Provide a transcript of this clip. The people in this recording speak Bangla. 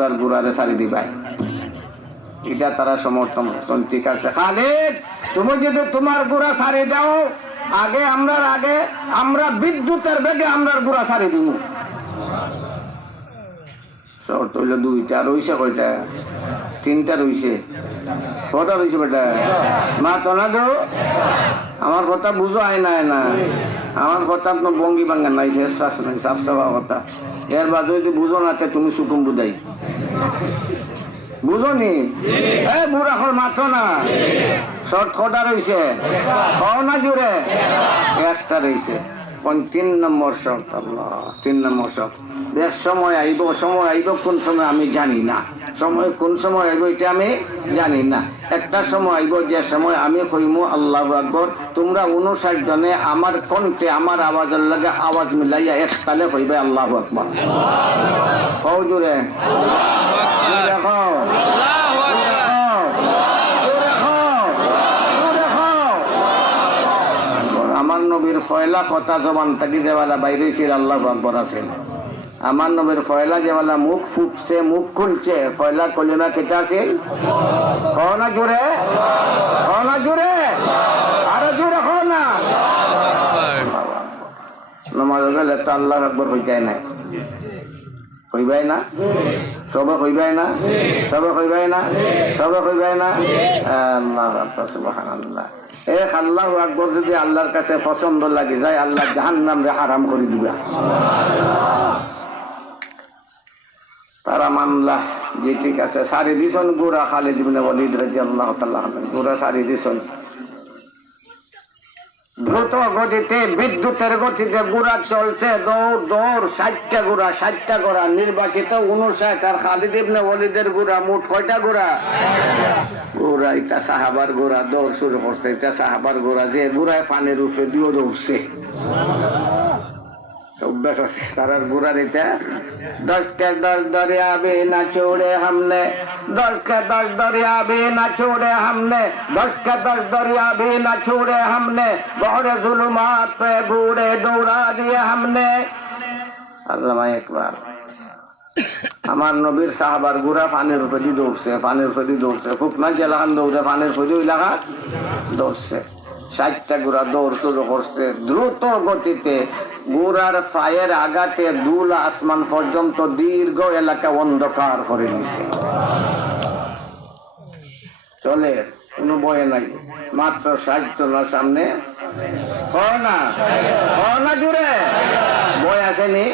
আমরার গুড়ারে সারি দিবাই, এটা তারা সমর্থন করছেন। ঠিক আছে খালিদ, তুমি যদি তোমার গুড়া সারি দাও, আগে আমরা বিদ্যুতের বেগে আমরার গুড়া সারি দিব। শর্ত হইল দুইটা, রইছে কয়টা? তিনটা রইছে। কটা রইছে বেটা? মা তো না দো, আমার কথা বুঝো। আয় না আমার কথা আপনার বঙ্গি বাঙ্গা নাই, ফেস ফাস নাই, সাফ সাফা কথা। এর বাদ যদি বুঝো না তুমি সুকুম বুঝাই, বুঝো নি? বুড়া হল মাথো না। শর্ট কটা রইছে? না জুড়ে একটা রইছে। 3 নম্বর শর্ত। আল্লাহ, 3 নম্বর শর্ত। দেখ সময় আইব কোন সময় আমি জানি না, কোন সময় আইব এটা আমি জানি না। একটা সময় আইব যে সময় আমি কইমু আল্লাহু আকবার, তোমরা 59 জনে আমার কণ্ঠে আমার আওয়াজের লাগে আওয়াজ মিলাইয়া একতালে কইবে আল্লাহু আকবার। কও জুড়ে দেখো, আমার নবীর পয়লা কথা জবান থাকি যেবেলা বাইরে ছিল আল্লাহু আকবার আছে। আমার নবীর পয়লা যেবেলা মুখ ফুটছে, মুখ খুলছে, পয়লা কলিমা কেটে আছে। না জোরে, না জোরে, আরো জোরে হো না। নমাজ গেলে তো আল্লাহু আকবার হইতাই নাই, কইবাই না, সবে কইবাই না, সবে কইবাই না, সবে কইবাই না। আল্লাহু আকবার, সুবহানাল্লাহ। এক আল্লাহু আকবার যদি আল্লাহর কাছে পছন্দ লাগে যায়, আল্লাহ জাহান্নাম রে হারাম করে দিবা। তারা মানলা যে ঠিক আছে, সারি দিছন গুড়া খালিদ ইবনে ওয়ালিদ রাদিয়াল্লাহু তাআলা আনহু, গুড়া সারি দিছন। দ্রুত গতিতে, বিদ্যুতের গতিতে গুড়া চলছে, দৌড় 60টা গুড়া নির্বাচিত 59। আর খালিদ ইবনে ওয়ালিদের গুড়া মোট কয়টা গুড়া? এটা সাহাবার গোড়া, দৌড় শুরু করছে। এটা সাহাবার গোড়া, যে গুড়ায় পানির উপরে দিয়েও দৌড়ছে, অভ্যাস আছে তারার গুড়ার। এটা 10 के 10 दरिया भी न छोड़े हमने, 10 के 10 दरिया भी न छोड़े हमने, 10 के 10 दरिया भी न छोड़े हमने, बहरे जुल्मात पे बूढ़े दौड़ा दिए हमने। अल्लाह একবার আমার নবীর সাহাবার গুড়া পানির উপরে দৌড়ছে, ফুকনা জেলাখান দৌড়ে পানির উপরে এলাকা দৌড়ছে। 60টা গুড়া দৌড় শুরু করছে দ্রুত গতিতে। গুড়ার পায়ের আঘাতে দুল আসমান পর্যন্ত দীর্ঘ এলাকা অন্ধকার করে দিছে। চলে, কোনো ভয় নাই, মাত্র 60 জনের সামনে। না জুড়ে বয় আসেনি,